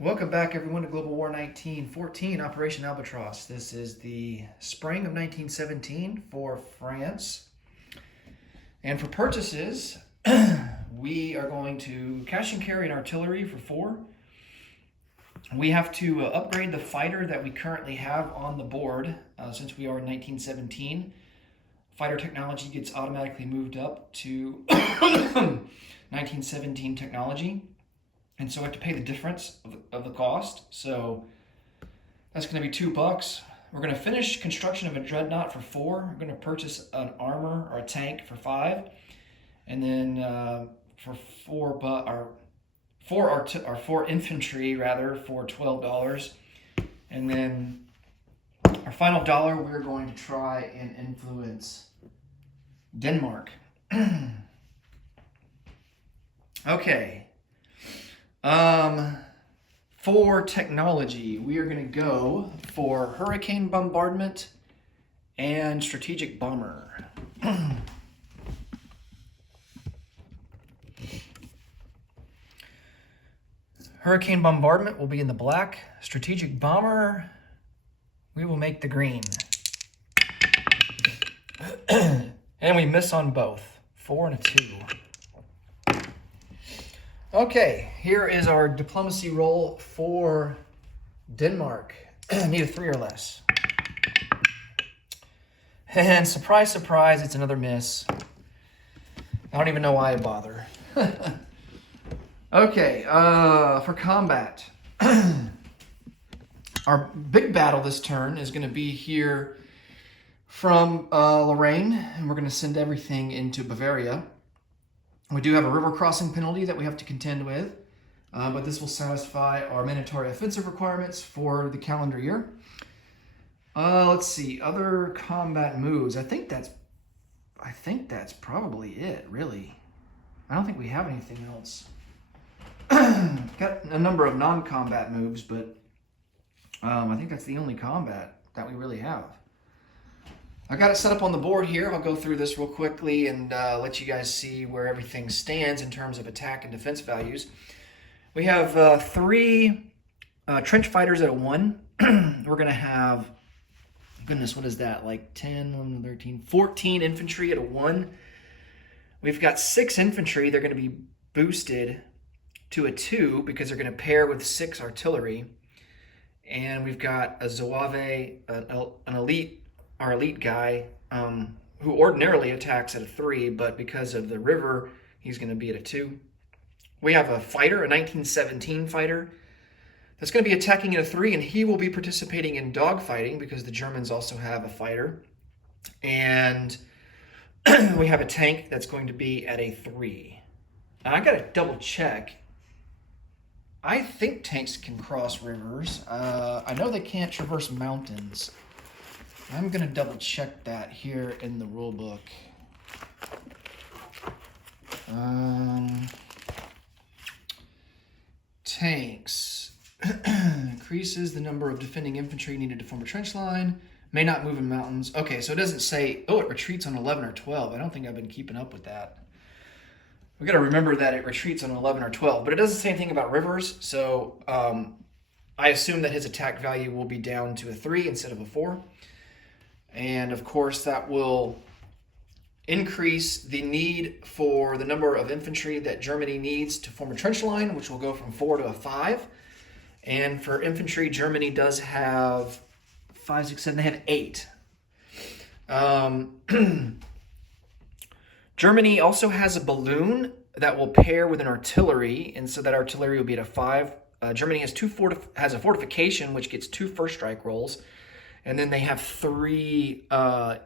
Welcome back, everyone, to Global War 1914, Operation Albatross. This is the spring of 1917 for France. And for purchases, we are going to cash and carry an artillery for 4. We have to upgrade the fighter that we currently have on the board since we are in 1917. Fighter technology gets automatically moved up to 1917 technology. And so I have to pay the difference of the cost. So that's going to be $2. We're going to finish construction of a dreadnought for 4. We're going to purchase an armor or a tank for 5, and then for 4 infantry rather for $12. And then our final dollar, we're going to try and influence Denmark. Okay. For technology, we are going to go for hurricane bombardment and strategic bomber. Hurricane bombardment will be in the black. Strategic bomber, we will make the green. And we miss on both. 4 and a 2. Okay, here is our diplomacy roll for Denmark. Need a 3 or less. And surprise, surprise, it's another miss. I don't even know why I bother. Okay, for combat. Our big battle this turn is going to be here from Lorraine, and we're going to send everything into Bavaria. We do have a river crossing penalty that we have to contend with, but this will satisfy our mandatory offensive requirements for the calendar year. Let's see, other combat moves. I think that's probably it, really. I don't think we have anything else. Got a number of non-combat moves, but I think that's the only combat that we really have. I got it set up on the board here. I'll go through this real quickly and let you guys see where everything stands in terms of attack and defense values. We have 3 trench fighters at a 1. We're going to have, goodness, what is that? Like 10, 11, 13, 14 infantry at a 1. We've got 6 infantry. They're going to be boosted to a 2 because they're going to pair with 6 artillery. And we've got a Zouave, an elite, our elite guy, who ordinarily attacks at a 3, but because of the river, he's going to be at a 2. We have a fighter, a 1917 fighter, that's going to be attacking at a 3, and he will be participating in dogfighting because the Germans also have a fighter. And we have a tank that's going to be at a 3. Now, I got to double check. I think tanks can cross rivers. I know they can't traverse mountains. I'm going to double check that here in the rule book. Tanks. Increases the number of defending infantry needed to form a trench line. May not move in mountains. Okay, so it doesn't say, oh, it retreats on 11 or 12. I don't think I've been keeping up with that. We got to remember that it retreats on 11 or 12, but it doesn't say anything about rivers, so I assume that his attack value will be down to a 3 instead of a 4. And of course, that will increase the need for the number of infantry that Germany needs to form a trench line, which will go from 4 to a 5. And for infantry, Germany does have 5, 6, 7, they have 8. Germany also has a balloon that will pair with an artillery, and so that artillery will be at a 5. Germany has has a fortification, which gets 2 first strike rolls. And then they have 3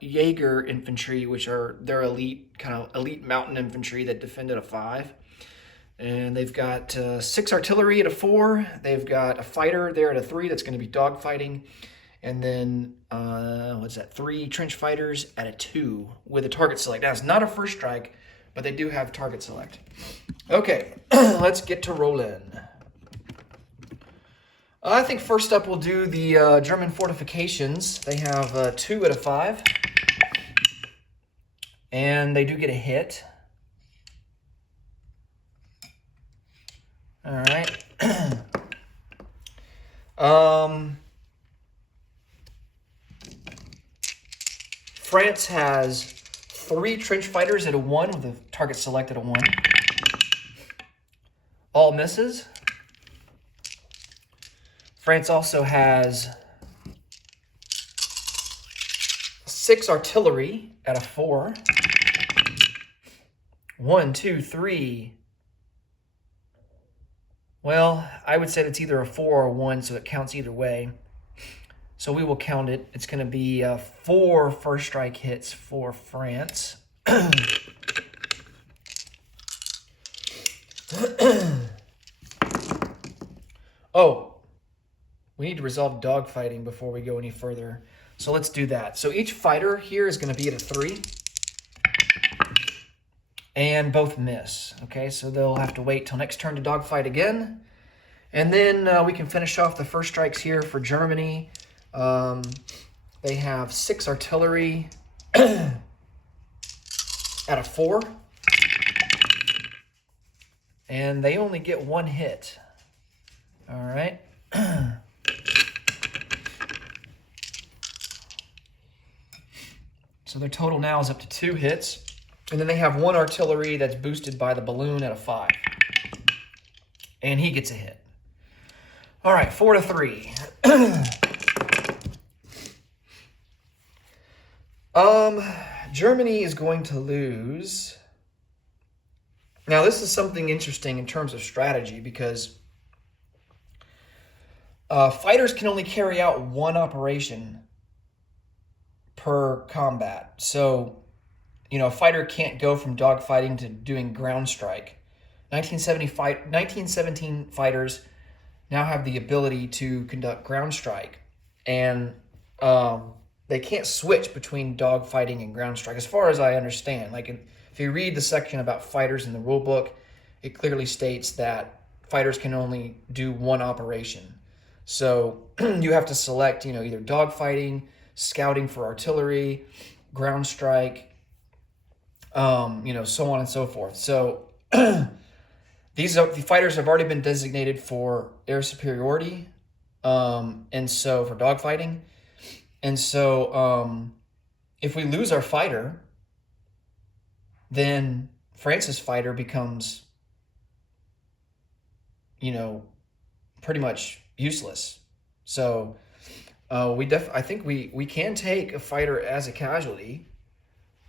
Jaeger infantry, which are their elite mountain infantry that defend at a 5. And they've got 6 artillery at a 4. They've got a fighter there at a 3 that's going to be dogfighting. And then, 3 trench fighters at a 2 with a target select. Now, it's not a first strike, but they do have target select. Okay, let's get to rolling. I think first up we'll do the German fortifications. They have 2 at a 5. And they do get a hit. All right. France has 3 trench fighters at a 1 with a target selected at a 1. All misses. France also has 6 artillery at a 4. 1, 2, 3. Well, I would say it's either a 4 or a 1, so it counts either way. So we will count it. It's going to be 4 first strike hits for France. Oh, we need to resolve dogfighting before we go any further. So let's do that. So each fighter here is going to be at a 3. And both miss. Okay, so they'll have to wait till next turn to dogfight again. And then we can finish off the first strikes here for Germany. They have 6 artillery at a 4. And they only get 1 hit. All right. So their total now is up to 2 hits. And then they have 1 artillery that's boosted by the balloon at a 5. And he gets a hit. All right, 4 to 3. Germany is going to lose. Now, this is something interesting in terms of strategy because fighters can only carry out 1 operation per combat. So, you know, a fighter can't go from dogfighting to doing ground strike. 1917 fighters now have the ability to conduct ground strike. And they can't switch between dogfighting and ground strike, as far as I understand. Like, if you read the section about fighters in the rule book, it clearly states that fighters can only do 1 operation. So you have to select, you know, either dogfighting, scouting for artillery, ground strike, you know, so on and so forth. So the fighters have already been designated for air superiority, and so for dogfighting. And so if we lose our fighter, then France's fighter becomes, you know, pretty much useless. So I think we can take a fighter as a casualty.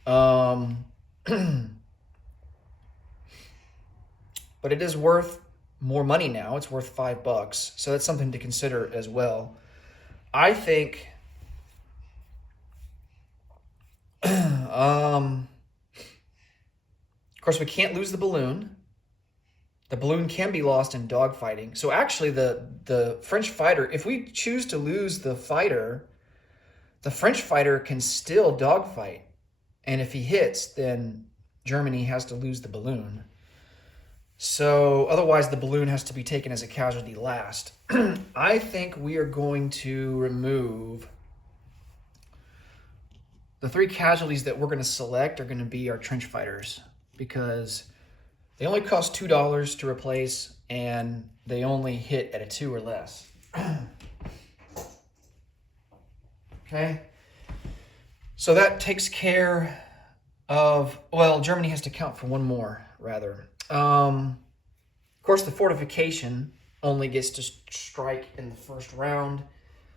But it is worth more money now. It's worth $5. So that's something to consider as well. I think of course, we can't lose the balloon. The balloon can be lost in dogfighting. So actually, the French fighter, if we choose to lose the fighter, the French fighter can still dogfight. And if he hits, then Germany has to lose the balloon. So otherwise, the balloon has to be taken as a casualty last. I think we are going to remove the 3 casualties that we're going to select are going to be our trench fighters because they only cost $2 to replace and they only hit at a 2 or less. Okay. So that takes care of, well, Germany has to count for 1 more, rather. Of course, the fortification only gets to strike in the first round.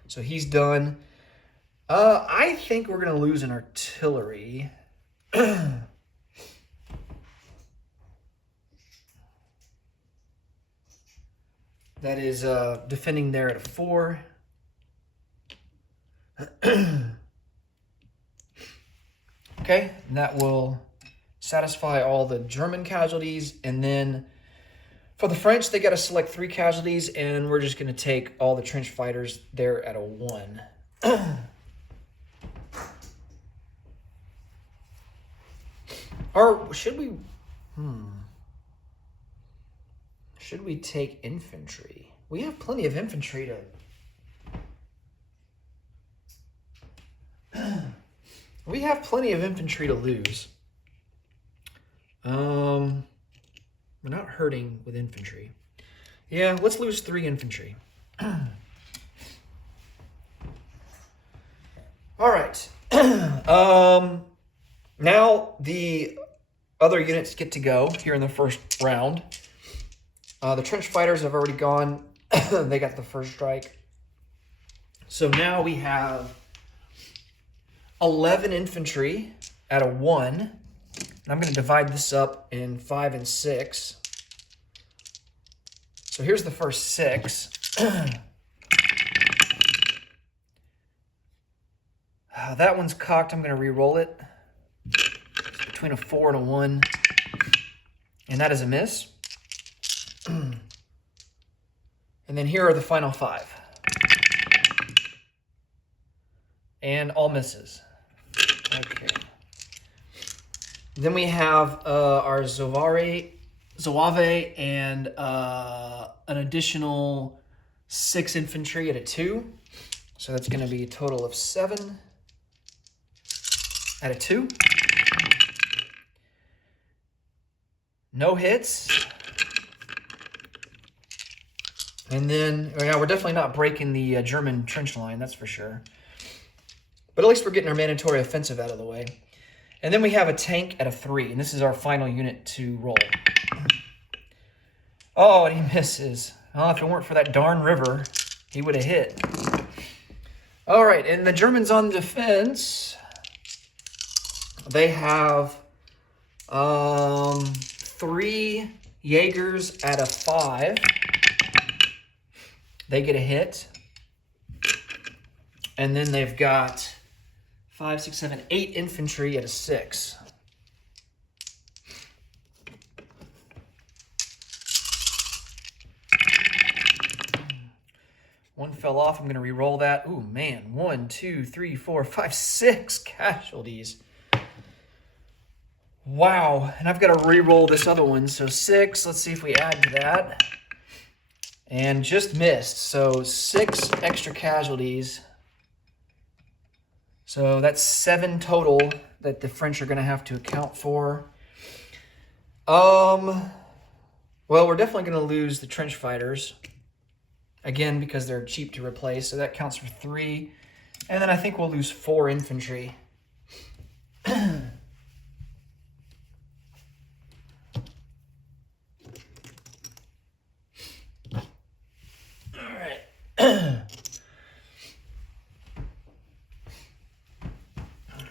So he's done. I think we're going to lose an artillery. That is defending there at a 4. Okay, and that will satisfy all the German casualties. And then for the French, they got to select 3 casualties, and we're just going to take all the trench fighters there at a 1. Or should we... Should we take infantry? We have plenty of infantry to... We have plenty of infantry to lose. We're not hurting with infantry. Yeah, let's lose 3 infantry. Now the other units get to go here in the first round. The trench fighters have already gone. They got the first strike. So now we have 11 infantry at a 1. And I'm going to divide this up in 5 and 6. So here's the first 6. That one's cocked. I'm going to re-roll it. It's between a 4 and a 1. And that is a miss. And then here are the final 5. And all misses. Okay. Then we have our Zouave and an additional 6 infantry at a 2. So that's going to be a total of 7 at a 2. No hits. And then, yeah, we're definitely not breaking the German trench line, that's for sure. But at least we're getting our mandatory offensive out of the way. And then we have a tank at a 3, and this is our final unit to roll. Oh, and he misses. Oh, if it weren't for that darn river, he would have hit. All right, and the Germans on defense, they have 3 Jaegers at a 5. They get a hit. And then they've got 5, 6, 7, 8 infantry at a 6. One fell off. I'm going to re-roll that. Ooh, man. 1, 2, 3, 4, 5, 6 casualties. Wow. And I've got to re-roll this other one. So 6. Let's see if we add to that. And just missed. So 6 extra casualties. So that's 7 total that the French are going to have to account for. Well, we're definitely going to lose the trench fighters. Again, because they're cheap to replace. So that counts for 3. And then I think we'll lose 4 infantry.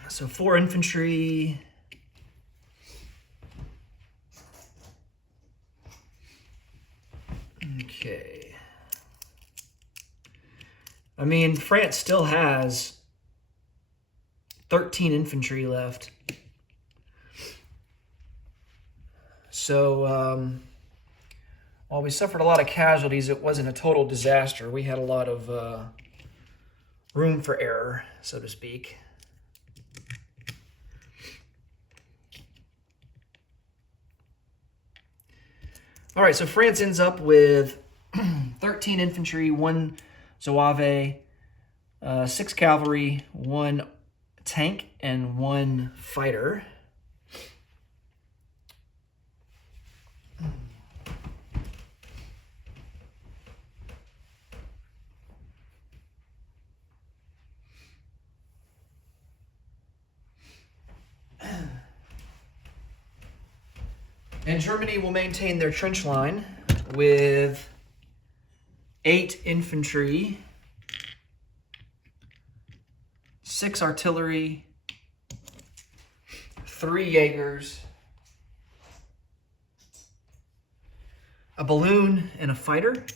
So 4 infantry. Okay. I mean, France still has 13 infantry left. So, while we suffered a lot of casualties, it wasn't a total disaster. We had a lot of room for error, so to speak. All right, so France ends up with 13 infantry, 1 Zouave, 6 cavalry, 1 tank, and 1 fighter. And Germany will maintain their trench line with 8 infantry, 6 artillery, 3 Jaegers, a balloon, and a fighter.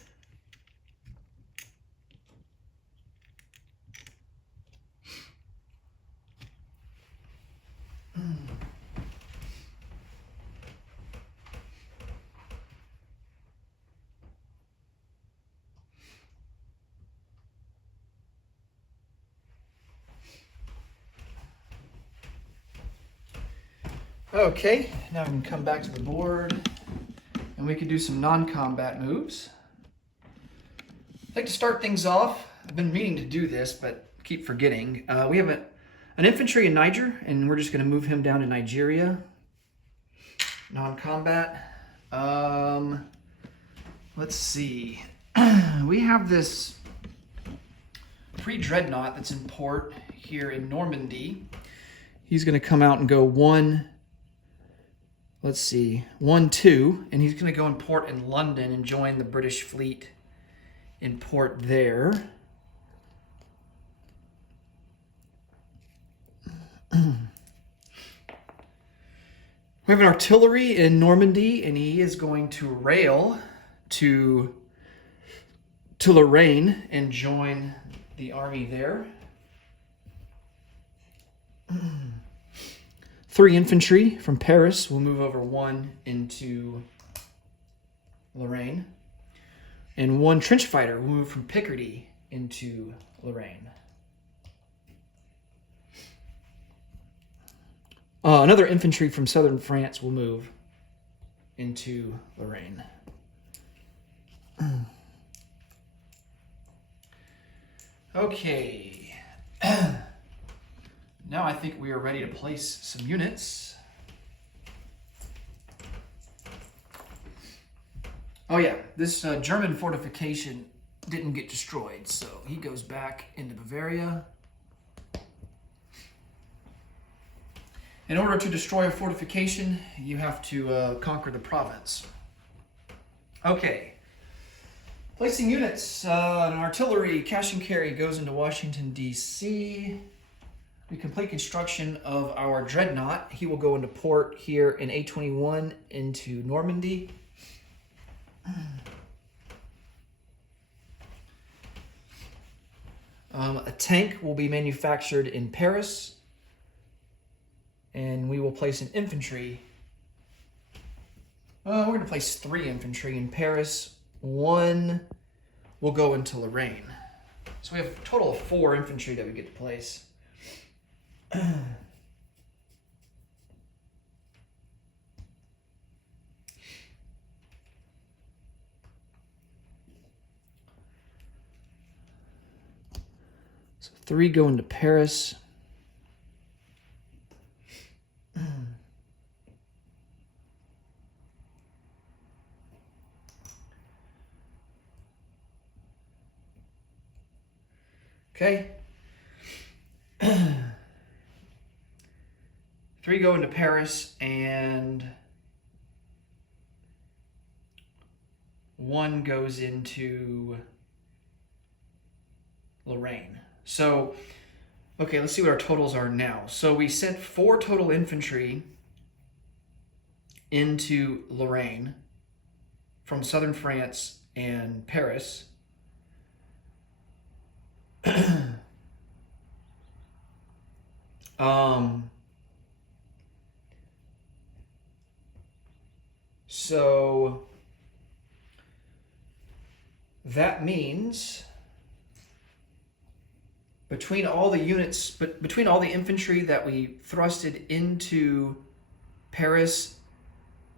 Okay, now we can come back to the board and we can do some non-combat moves. I'd like to start things off. I've been meaning to do this, but keep forgetting. We have an infantry in Niger, and we're just going to move him down to Nigeria. Non-combat. Let's see. We have this pre-dreadnought that's in port here in Normandy. he's going to come out and go 1, let's see, 1, 2, and he's going to go and port in London and join the British fleet in port there. We have an artillery in Normandy, and he is going to rail to Lorraine and join the army there. 3 infantry from Paris will move over 1 into Lorraine. And 1 trench fighter will move from Picardy into Lorraine. Another infantry from southern France will move into Lorraine. Okay. Now I think we are ready to place some units. Oh yeah, this German fortification didn't get destroyed, so he goes back into Bavaria. In order to destroy a fortification, you have to conquer the province. Okay. Placing units. An artillery cash and carry goes into Washington, D.C. We complete construction of our dreadnought. He will go into port here in A21 into Normandy. A tank will be manufactured in Paris. And we will place an infantry. We're going to place 3 infantry in Paris. 1 will go into Lorraine. So we have a total of 4 infantry that we get to place. So 3 go into Paris. Okay. 3 go into Paris, and 1 goes into Lorraine. So, okay, let's see what our totals are now. So we sent 4 total infantry into Lorraine from southern France and Paris. So that means between all the units, between all the infantry that we thrusted into Paris,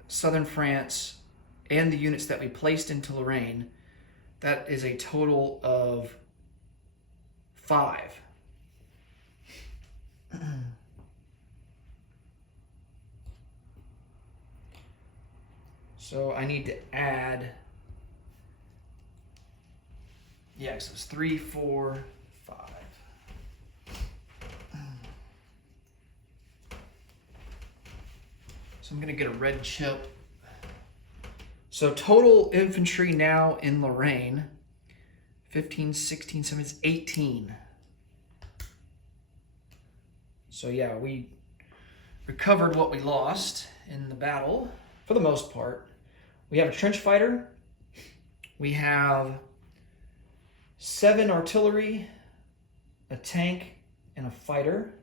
southern France, and the units that we placed into Lorraine, that is a total of 5. So I need to add, yeah, so it's 3, 4, 5. So I'm going to get a red chip. So total infantry now in Lorraine, 15, 16, 17, 18. So yeah, we recovered what we lost in the battle, for the most part. We have a trench fighter. We have 7 artillery, a tank, and a fighter.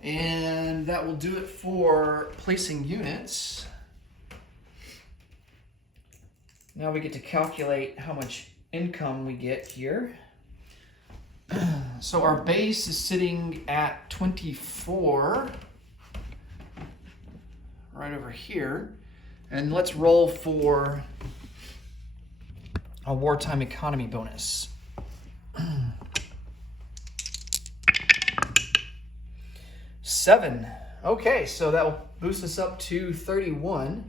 And that will do it for placing units. Now we get to calculate how much income we get here. So our base is sitting at 24, right over here. And let's roll for a wartime economy bonus. 7. Okay, so that will boost us up to 31.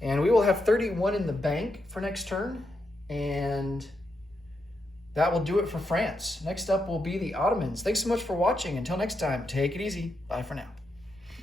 And we will have 31 in the bank for next turn. And that will do it for France. Next up will be the Ottomans. Thanks so much for watching. Until next time, take it easy. Bye for now.